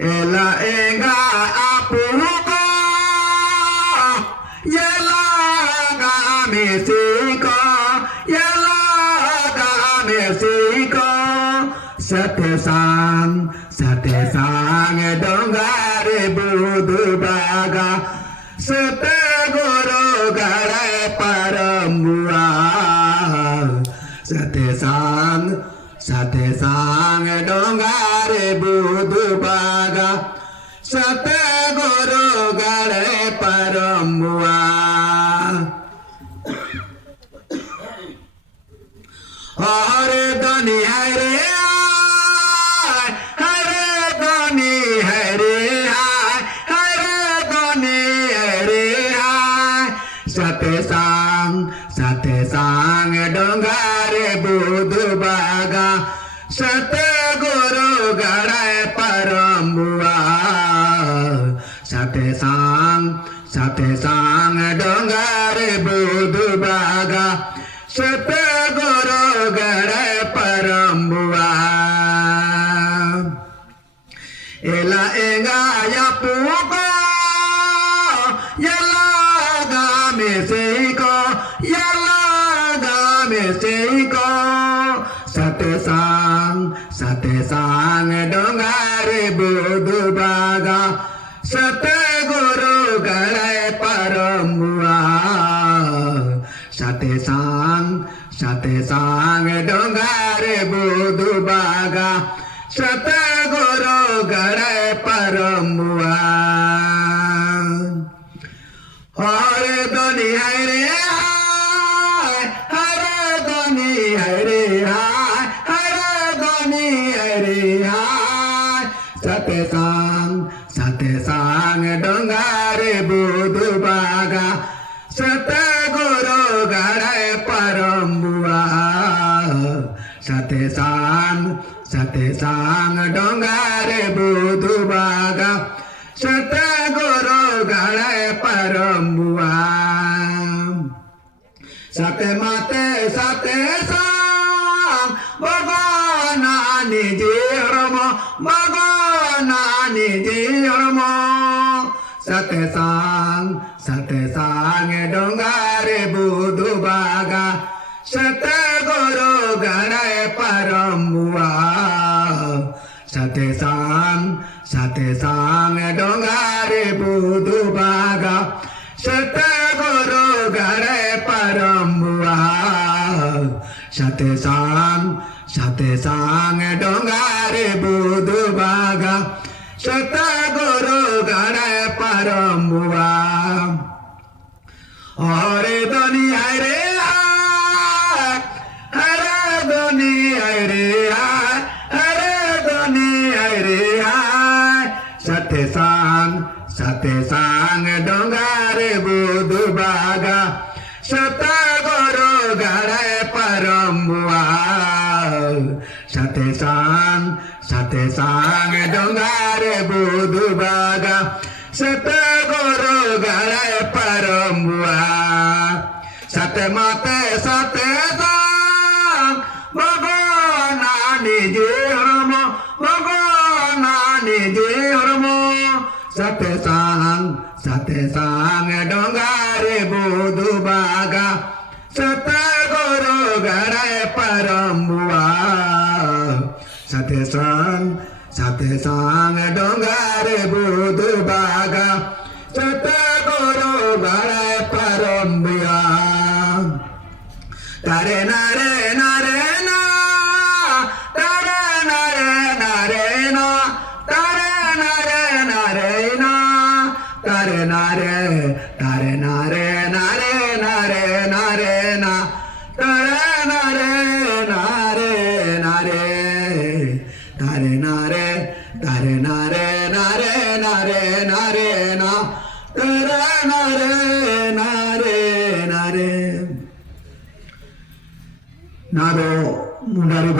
Ela enga apuko Yela ga Mexico Yela ga Mexico Sate sang dongare budu baga Sate guru gare parambua Sate sang dongare budu baga Sate guru gare parambua Hare dani hare Sate sang dongare budu baga Sate guru garai parambua Sate sang dongare budu baga Sate guru garai parambua Ela enga ya puko Yala ga Mexico Yala ga Mexico Sate sang dongare budu baga Sate guru garai parambua Sate sang dongare budu baga Sate guru garai parambua Hare dani hare hare dani hare hare dani hare Sate sang dongare budu baga Sate guru garai parambua Sate sang dongare budu baga Sate guru garai parambua Sate mate sate sang Bhagwana nijirmo Bhagwana nijirmo Sate sang dongare budu baga Sate guru garai parambua Sate sang dongare budu baga Sate guru garai parambua Sate sang dongare budu baga Sate guru garai parambua Hare dani hare hare dani hare hare dani hare Sate sang dongare budu baga Sate guru garai parambua Sate sang dongare budu baga Sate guru garai parambua Sate mate sate sang Bhagwana nijirmo Bhagwana nijirmo Sate sang dongare budu baga Sate guru garai parambua Sate sang dongare budu baga Sate guru garai parambua Tare nare nare na Tare nare nare na Tare nare nare na Tare nare nare nare nare nare nare na Tare nare nare nare Tare nare nare nare nare nare nare na Tare nare nare nare Nado mundari